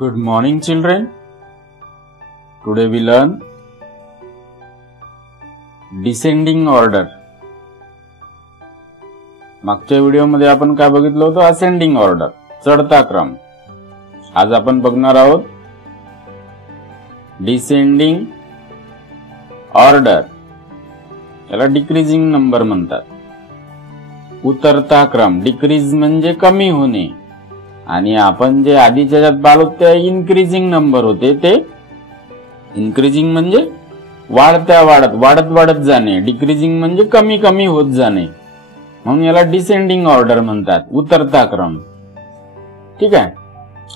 Good morning, children. Today we learn descending order. मागच्या व्हिडिओमध्ये आपण काय बघितलं होतं? असेंडिंग ऑर्डर, चढता क्रम. आज आपण बघणार आहोत डिसेंडिंग ऑर्डर. याला डिक्रीजिंग नंबर म्हणतात. उतरता क्रम. डिक्रीज म्हणजे कमी होणे आणि आपण जे आधीच्या ज्यात पाहिलं ते इन्क्रीजिंग नंबर होते. ते इन्क्रीजिंग म्हणजे वाढत जाणे. डिक्रीजिंग म्हणजे कमी कमी होत जाणे. म्हणून याला डिसेंडिंग ऑर्डर म्हणतात, उतरता क्रम. ठीक आहे.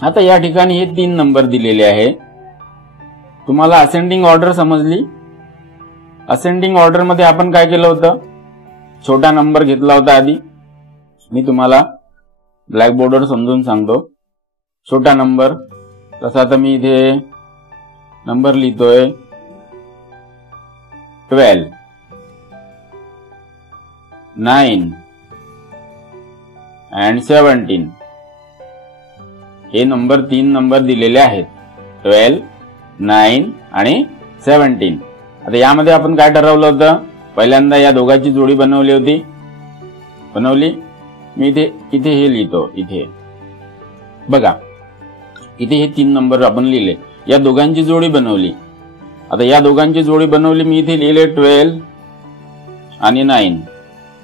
आता या ठिकाणी हे 3 नंबर दिलेले आहे. तुम्हाला असेंडिंग ऑर्डर समजली? असेंडिंग ऑर्डर मध्ये आपण काय केलं होतं? छोटा नंबर घेतला होता आधी. मी तुम्हाला ब्लॅकबोर्डवर समजून सांगतो. छोटा नंबर तसा आता मी इथे नंबर लिहितोय 12, 9 and 17. हे नंबर 3 नंबर दिलेले आहेत. 12, 9 आणि 17. आता यामध्ये आपण काय ठरवलं होतं? पहिल्यांदा या दोघांची जोडी बनवली होती. मी इथे हे लिहितो. इथे बघा, इथे हे 3 नंबर आपण लिहिले. या दोघांची जोडी बनवली. आता या दोघांची जोडी बनवली. मी इथे लिहिले 12 आणि 9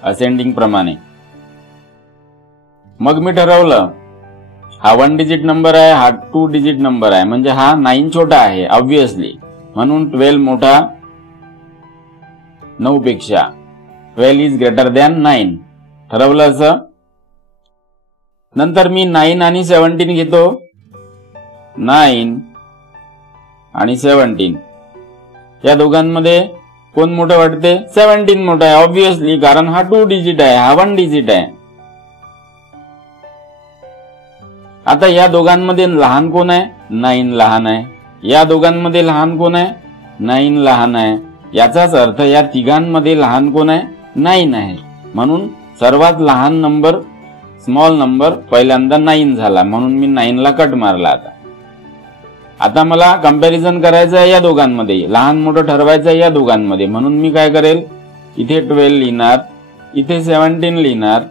असेंडिंग प्रमाणे. मग मी ठरवलं हा 1 डिजिट नंबर आहे, हा 2 डिजिट नंबर आहे. म्हणजे हा 9 छोटा आहे ऑब्विसली. म्हणून 12 मोठा 9 पेक्षा. 12 इज ग्रेटर दॅन 9 ठरवलं असं. नंतर मी 9 आणि 17 घेतो. 9 आणि 17 या दोघांमध्ये कोण मोठं वाटते? 17 मोठा आहे ऑब्विसली, कारण हा 2 डिजिट आहे, हा 1 डिजिट आहे. आता या दोघांमध्ये लहान कोण आहे? 9 लहान आहे. या दोघांमध्ये लहान कोण आहे? 9 लहान आहे. याचाच अर्थ या तिघांमध्ये लहान कोण आहे? 9 आहे. म्हणून सर्वात लहान नंबर, स्मॉल नंबर पहिल्यांदा 9 झाला. म्हणून मी 9 ला कट मारला. आता मला कंपॅरिझन करायचं आहे या दोघांमध्ये, लहान मोठं ठरवायचं आहे या दोघांमध्ये. म्हणून मी काय करेल? इथे 12 लिहिणार, इथे 17 लिहिणार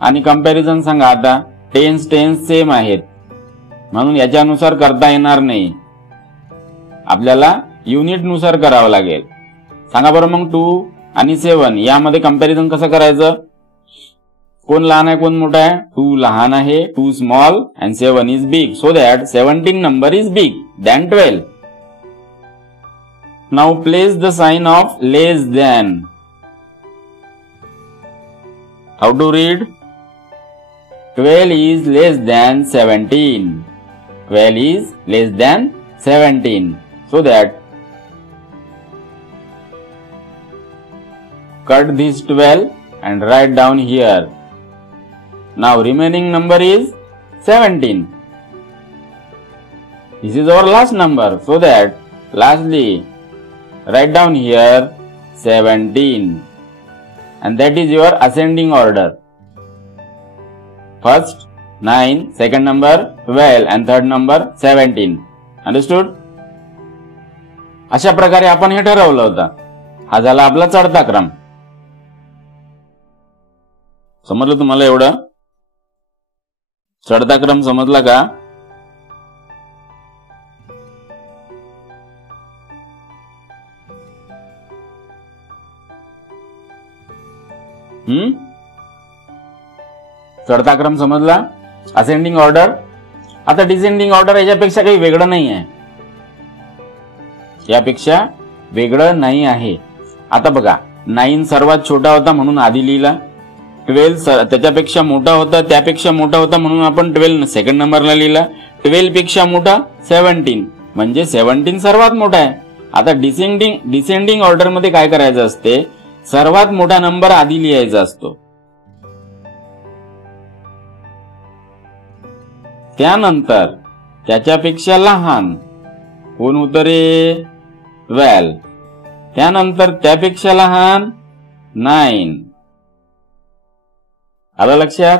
आणि कंपॅरिझन सांगा. आता टेन्स सेम आहेत म्हणून याच्यानुसार करता येणार नाही. आपल्याला युनिट नुसार करावं लागेल. सांगा बरं मग 2 आणि 7 यामध्ये कंपॅरिझन कसं करायचं? कोण लहान आहे, कोण मोठा आहे? 2 लहान आहे, 2 small and 7 is big. So that 17 number is big than 12. Now place the sign of less than. How to read? 12 is less than 17. 12 is less than 17. So that cut this 12 and write down here. Now remaining number is 17. This is our last number. So that lastly write down here 17. And that is your ascending order. First 9, second number 12 and third number 17. Understood? अशा प्रकारे आपण हे ठरवलं होतं. हा झाला आपला चढता क्रम. समजलं तुम्हाला एवढं? चढता क्रम समजला का? चढता क्रम समजला? Ascending order. आता डिसेंडिंग ऑर्डर याच्यापेक्षा काही वेगळं नाही आहे. यापेक्षा वेगळं नाही आहे. आता बघा, 9 सर्वात छोटा होता म्हणून आधी लिहिला. 12 त्याच्यापेक्षा मोठा होता, त्यापेक्षा मोठा होता म्हणून आपण 12 सेकंड नंबरला लिहिला. 12 पेक्षा मोठा 17 म्हणजे 17 सर्वात मोठा आहे. आता डिसेंडिंग ऑर्डर मध्ये काय करायचं असते? सर्वात मोठा नंबर आधी लिहायचा असतो. त्यानंतर त्याच्यापेक्षा लहान कोण होतं रे? 12. त्यानंतर त्यापेक्षा लहान 9. आलं लक्षात?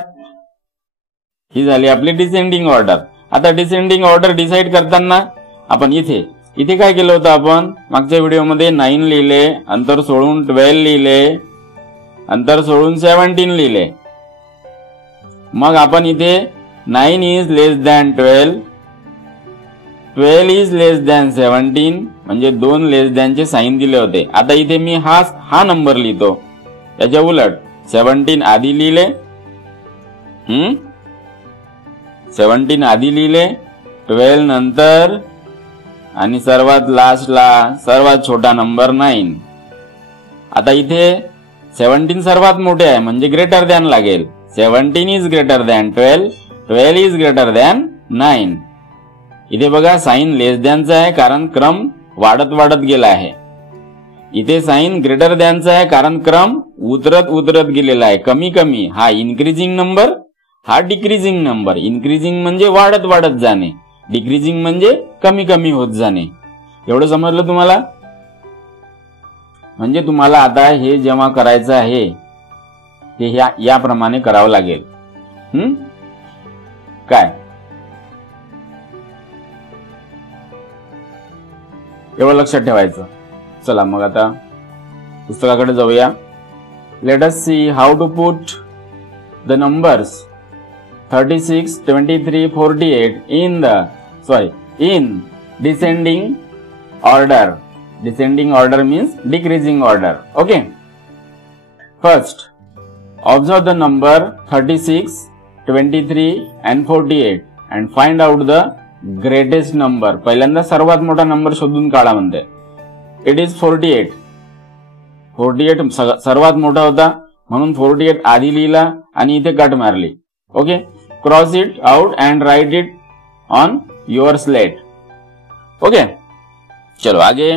ही झाली आपली डिसेंडिंग ऑर्डर. आता डिसेंडिंग ऑर्डर डिसाइड करताना आपण इथे काय केलं होतं, आपण मागच्या व्हिडिओमध्ये 9 लिहिले, अंतर सोडून 12 लिहिले, अंतर सोडून 17 लिहिले. मग आपण इथे 9 is less than 12, 12 is less than 17 म्हणजे 2 लेस दॅनचे साईन दिले होते. आता इथे मी हा नंबर लिहितो, त्याच्या उलट 17 आधी लिहिले, 17 आधी लिहिले, 12 नंतर, आणि सर्वात लास्टला सर्वात छोटा नंबर 9. आता इथे 17 सर्वात मोठे आहे म्हणजे ग्रेटर दॅन लागेल. 17 is greater than 12, 12 is greater than 9. इथे बघा साइन लेस दॅनचा आहे कारण क्रम वाढत गेला आहे. इथे साइन ग्रेटर दॅनचा आहे कारण क्रम उतरत गेलेला आहे, कमी. हा इन्क्रीजिंग नंबर, हा डिक्रीजिंग नंबर. इन्क्रीजिंग म्हणजे वाढत जाणे, डिक्रीजिंग म्हणजे कमी होत जाणे. एवढं समजलं तुम्हाला? म्हणजे तुम्हाला आता हे जेव्हा करायचं आहे ते याप्रमाणे करावं लागेल. काय एवढं लक्षात ठेवायचं. चला मग आता पुस्तकाकडे जाऊया. Let us see how to put the numbers 36, 23, 48 in descending order. Descending order means decreasing order. Okay. First, observe the number 36, 23 and 48 and find out the greatest number. पहिल्यांदा सर्वात मोठा नंबर शोधून काढा म्हणते. It is 48. 48 सर्वात मोठा होता म्हणून 48 आधी लिहिला आणि इथे कट मारली. Okay. Cross it out and write it on your slate. Okay. चलो आगे.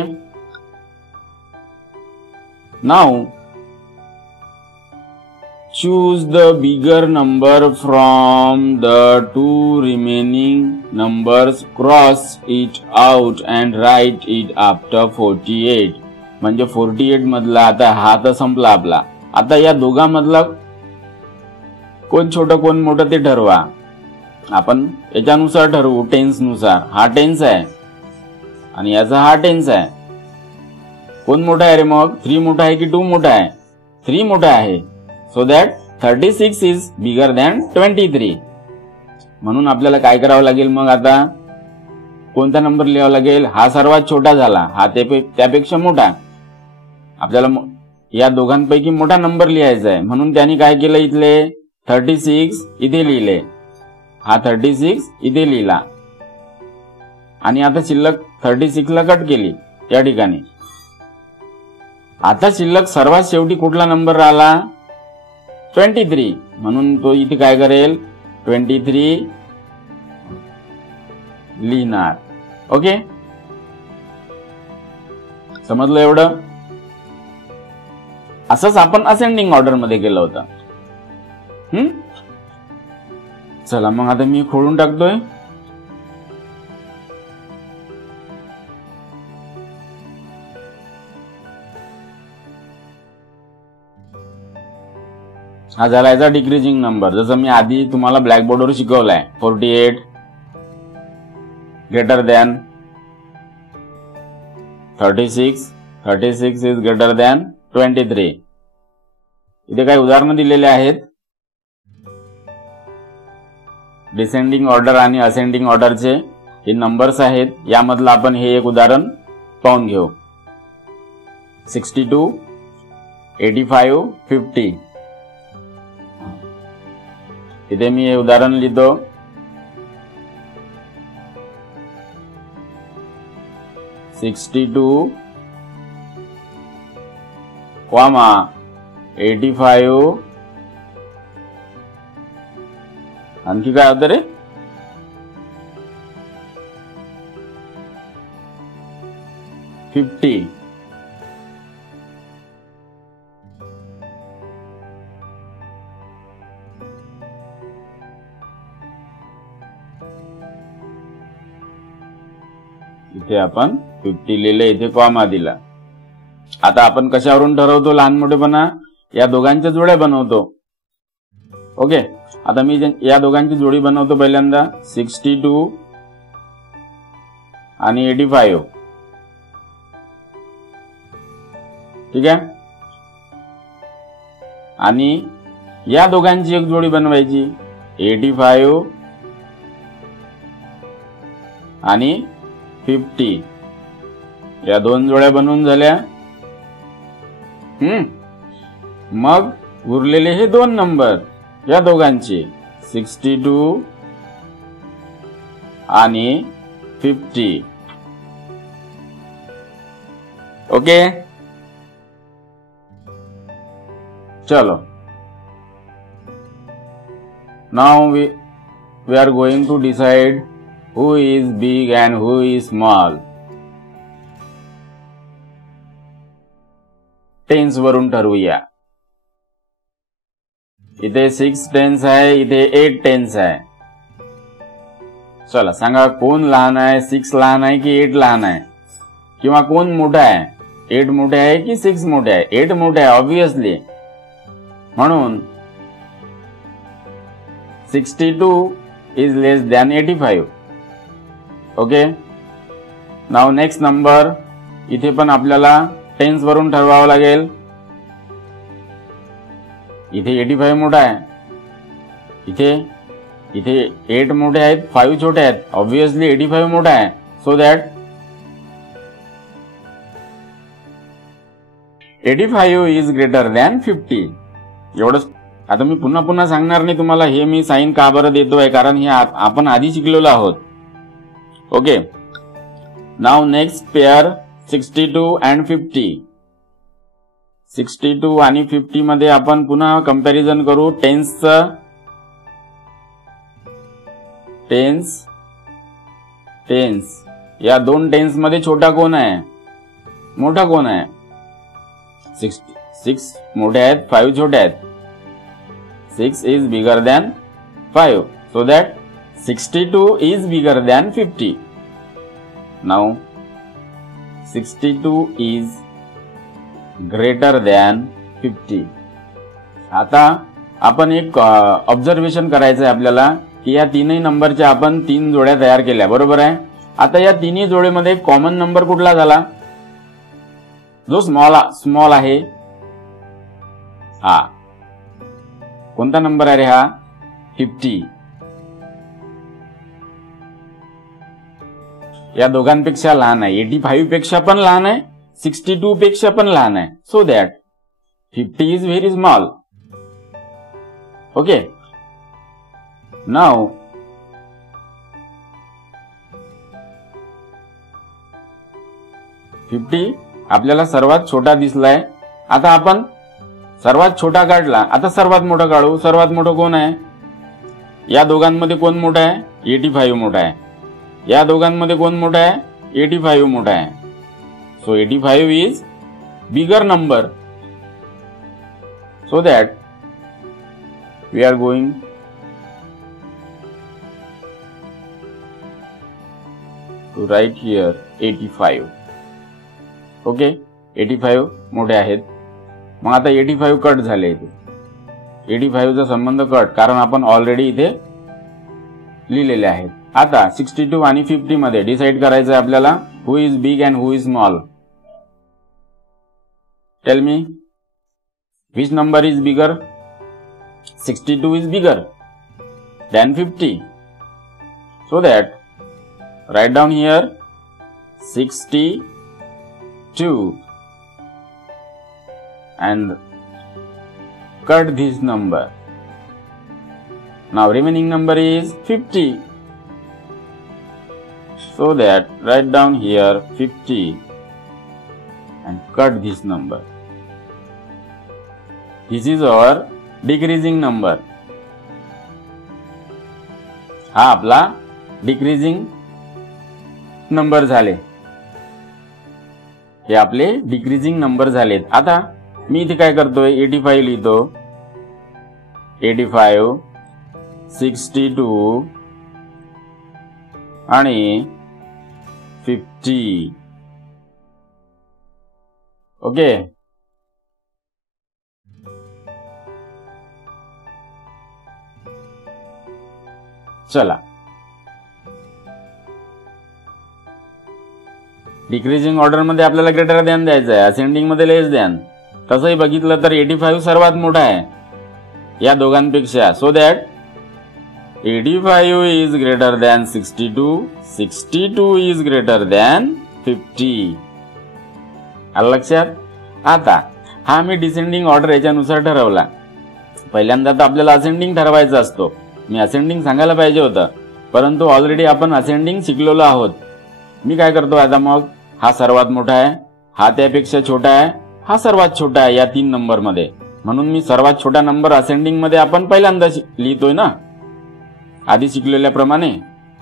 Now choose the bigger number from the two remaining numbers, cross it out and write it after 48. म्हणजे 48 मधला आता हा तर संपला आपला. आता या दोघांमधला कोण छोटं कोण मोठं ते ठरवा. आपण याच्यानुसार ठरवू, टेन्स नुसार. हा टेन्स आहे आणि याचा हा टेन्स आहे. कोण मोठा आहे रे मग? 3 मोठा आहे की 2 मोठा आहे? 3 मोठा आहे. So that 36 is bigger than 23. म्हणून आपल्याला काय करावं लागेल मग? आता कोणता नंबर लिहावा लागेल? हा सर्वात छोटा झाला, हा त्यापेक्षा मोठा. आपल्याला या दोघांपैकी मोठा नंबर लिहायचा आहे. म्हणून त्यांनी काय केलं, इथले 36 इथे लिहिले, हा 36 इथे लिहिला आणि आता शिल्लक 36 ला कट केली या ठिकाणी. आता शिल्लक सर्वात शेवटी कुठला नंबर राहिला? 23. म्हणून तो इथे काय करेल? 23 लिहिणार. ओके. समजलं एवढं? असंच आपण असेंडिंग ऑर्डर मध्ये केलं होतं. चला मग आता मी खोडून टाकतोय. हा झाला याचा डिक्रीजिंग नंबर. जसं मी आधी तुम्हाला ब्लॅकबोर्डवर शिकवलाय. 48 greater than 36, 36 is greater than 23. इथे काही उदाहरणं दिलेले आहेत. डिसेंडिंग ऑर्डर आणि असेंडिंग ऑर्डरचे हे नंबर्स आहेत. यामधलं आपण हे एक उदाहरण पाहून घेऊ. 62, 85, 50. इथे मी हे उदाहरण लिहितो. 62, 85. आणखी काय होतं रे? 50. इथे आपण 50 लिहिले, इथे कॉमा दिला. आता आपण कशावरून ठरवतो लहान मोठेपणा? या दोघांच्या जोड्या बनवतो. ओके. आता मी या दोघांची जोडी बनवतो पहिल्यांदा 62 आणि 85. ठीक आहे. आणि या दोघांची एक जोडी बनवायची 85 आणि 50. या दोन जोड्या बनवून झाल्या. मग उरलेले हे दोन नंबर या दोघांचे 62 आणि 50. ओके. चलो, now we are going to decide who is big and who is small. Tens वरून ठरवूया. इथे 6 टेन्स आहे, इथे 8 टेन्स आहे. चला सांगा, कोण लहान आहे? 6 लहान आहे की 8 लहान आहे? किंवा कोण मोठा आहे? 8 मोठे आहे की 6 मोठे आहे? 8 मोठे आहे ऑब्विसली. म्हणून 62 is less than 85. Okay. Now next number. इथे पण आपल्याला टेन्स वरून ठरवावं लागेल. इथे 85 मोठा आहे, इथे 8 मोठे आहेत, 5 छोटे आहेत. ऑब्विसली 85 मोठा आहे. So that 85 is greater than 50. एवढंच. आता मी पुन्हा पुन्हा सांगणार नाही तुम्हाला हे मी साइन का बरं देतोय, कारण हे आपण आधी शिकलेलो आहोत. Okay. Now next pair 62 and 50. 62 आणि 50 मध्ये आपण पुन्हा कंपॅरिझन करू टेन्सचं. टेन्स या दोन टेन्स मध्ये छोटा कोण आहे, मोठा कोण आहे? 6 मोठे आहेत, 5 छोटे आहेत. 6 is bigger than 5. So that 62 is bigger than 50. Now 62 is greater than 50. आता आपण एक ऑब्झर्वेशन करायचं आहे आपल्याला की या तीनही नंबरच्या आपण 3 जोड्या तयार केल्या, बरोबर आहे. आता या तिन्ही जोडीमध्ये कॉमन नंबर कुठला झाला? जो स्मॉल आहे. हा कोणता नंबर आहे रे? हा 50. या दोघांपेक्षा लहान आहे. 85 पेक्षा पण लहान आहे, 62 पेक्षा पण लहान आहे. So that 50 is very small. Okay. Now fifty आपल्याला सर्वात छोटा दिसलाय. आता आपण सर्वात छोटा काढला, आता सर्वात मोठा काढू. सर्वात मोठं कोण आहे? या दोघांमध्ये कोण मोठा आहे? 85 मोठा आहे. या दोघांमध्ये कोण मोठा आहे? 85 मोठा आहे. So 85 is bigger number. So that we are going to write here 85. Okay. 85 मोठे आहेत. मग आता 85 कट झाले. इथे 85 चा संबंध कट, कारण आपण ऑलरेडी इथे लिहिलेले आहेत. आता 62 आणि 50 मध्ये डिसाइड करायचं आहे आपल्याला who is big and who is small. Tell me which number is bigger? 62 is bigger than 50. So that write down here 62 and cut this number. Now remaining number is 50. So that write down here 50 and cut this number. This is our decreasing number. हा आपला decreasing number झाले. हे आपले decreasing number झालेत. आता मी इथे काय करतोय? 85 लिहितो. 85, 62 आणि 50. ओके. चला, डिक्रीजिंग ऑर्डर मध्ये आपल्याला ग्रेटर दॅन द्यायचं आहे, असेंडिंग मध्ये लेस दॅन. तसंही बघितलं तर 85 सर्वात मोठा आहे या दोघांपेक्षा. So that 85 is greater than 62, 62 is greater than 50. आलं लक्षात? आता हा मी डिसेंडिंग ऑर्डर याच्यानुसार ठरवला. पहिल्यांदा तर आपल्याला असेंडिंग ठरवायचा असतो. मी असेंडिंग सांगायला पाहिजे होतं, परंतु ऑलरेडी आपण असेंडिंग शिकलेलो आहोत. मी काय करतो आता, मग हा सर्वात मोठा आहे, हा त्यापेक्षा छोटा आहे, हा सर्वात छोटा आहे या 3 नंबर मध्ये. म्हणून मी सर्वात छोटा नंबर असेंडिंग मध्ये आपण पहिल्यांदा लिहितोय ना, आधी शिकलेल्याप्रमाणे.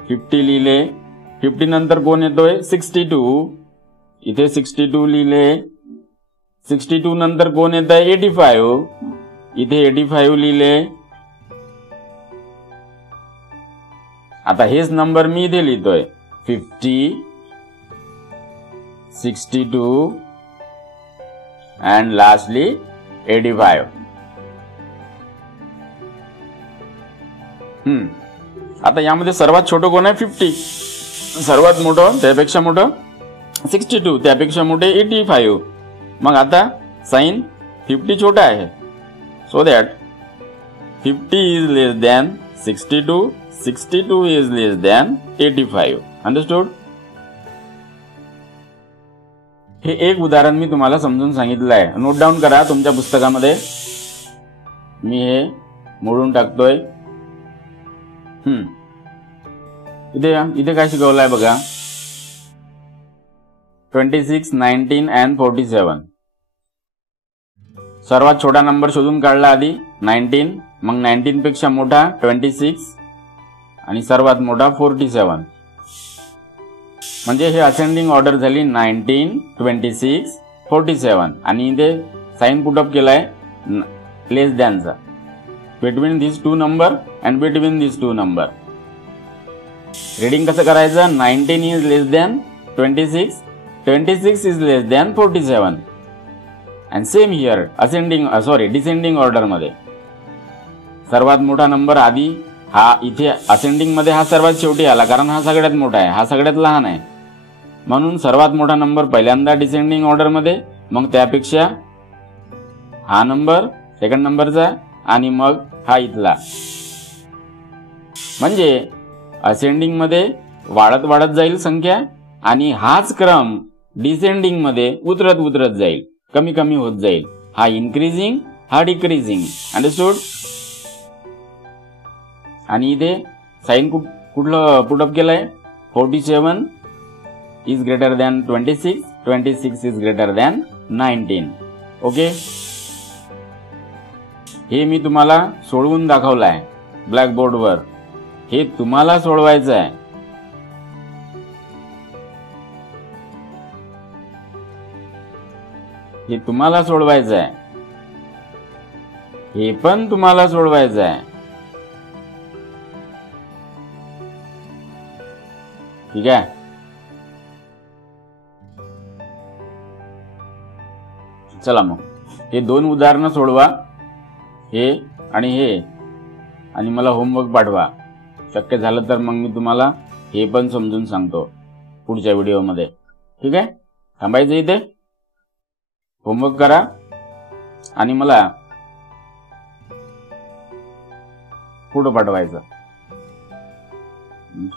50 लिहिले, 50 नंतर कोण येतोय 62, इथे 62 लिहिले. 62 नंतर कोण येत आहे 85, इथे 85 लिहिले. आता हेच नंबर मी इथे लिहितोय 50, 62 and lastly 85. आता यामध्ये सर्वात छोटं कोण आहे 50, सर्वात मोठं त्यापेक्षा मोठं 62, त्यापेक्षा मोठे 85. मग आता साइन 50 छोटा आहे. So that 50 is less than 62, 62 is less than 85. Understood? हे एक उदाहरण मी तुम्हाला समजून सांगितलं आहे. नोट डाऊन करा तुमच्या पुस्तकामध्ये. मी हे मोडून टाकतोय. इथे काय शिकवलं आहे बघा, 26, 19 and 47. सर्वात छोटा नंबर शोधून काढला आधी 19, मग 19 पेक्षा मोठा 26 आणि सर्वात मोठा 47. म्हणजे हे असेंडिंग ऑर्डर झाली 19, 26, 47 आणि इथे साइन पुट अप केलाय लेस दॅनचा. Between this 2 number and between this 2 number. Reading कसं करायचं, 19 is less than 26, 26 is less than 47. And same here descending order मध्ये सर्वात मोठा नंबर आधी, हा इथे असेंडिंग मध्ये हा सर्वात शेवटी आला, कारण हा सगळ्यात मोठा आहे, हा सगळ्यात लहान आहे. म्हणून सर्वात मोठा नंबर पहिल्यांदा डिसेंडिंग ऑर्डर मध्ये, मग त्यापेक्षा हा नंबर सेकंड नंबरचा आणि मग हा इथला. म्हणजे असेंडिंग मध्ये वाढत वाढत जाईल संख्या आणि हाच क्रम डिसेंडिंग मध्ये उतरत उतरत जाईल, कमी कमी होत जाईल. हा इन्क्रीजिंग, हा डिक्रीजिंग. अंडरस्टूड? आणि इथे साइन कुठलं पुटअप केलंय, 47 is greater than 26, 26 is greater than 19. Okay, हे मी तुम्हाला सोडवून दाखवलं आहे ब्लॅकबोर्डवर. हे तुम्हाला सोडवायचं आहे. हे तुम्हाला सोडवायचं आहे. हे पण तुम्हाला सोडवायचं आहे. ठीक आहे? चला मग हे 2 उदाहरणं सोडवा, हे आणि मला होमवर्क पाठवा. शक्य झालं तर मग मी तुम्हाला हे पण समजून सांगतो पुढच्या व्हिडिओमध्ये. ठीक आहे? थांबायचं इथे, होमवर्क करा आणि मला पुढं पाठवायचं.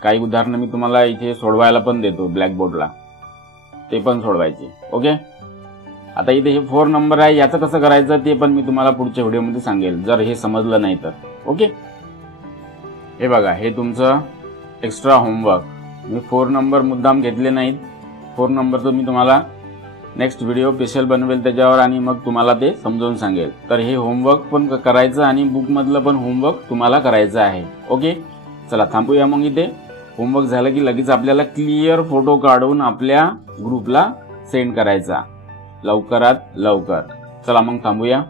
काही उदाहरणं मी तुम्हाला इथे सोडवायला पण देतो ब्लॅकबोर्डला, ते पण सोडवायचे. ओके, आता इथे हे 4 नंबर आहे, याचं कसं करायचं ते पण मी तुम्हाला पुढच्या व्हिडिओमध्ये सांगेल, जर हे समजलं नाही तर. ओके, हे बघा, हे तुमचं एक्स्ट्रा होमवर्क. मी 4 नंबर मुद्दाम घेतले नाहीत. 4 नंबरचं मी तुम्हाला नेक्स्ट व्हिडिओ स्पेशल बनवेल त्याच्यावर आणि मग तुम्हाला ते समजावून सांगेल. तर हे होमवर्क पण करायचं आणि बुकमधलं पण होमवर्क तुम्हाला करायचं आहे. ओके, चला थांबूया मग इथे. होमवर्क झालं की लगेच आपल्याला क्लिअर फोटो काढून आपल्या ग्रुपला सेंड करायचा लवकरात लवकर. चला मग थांबूया.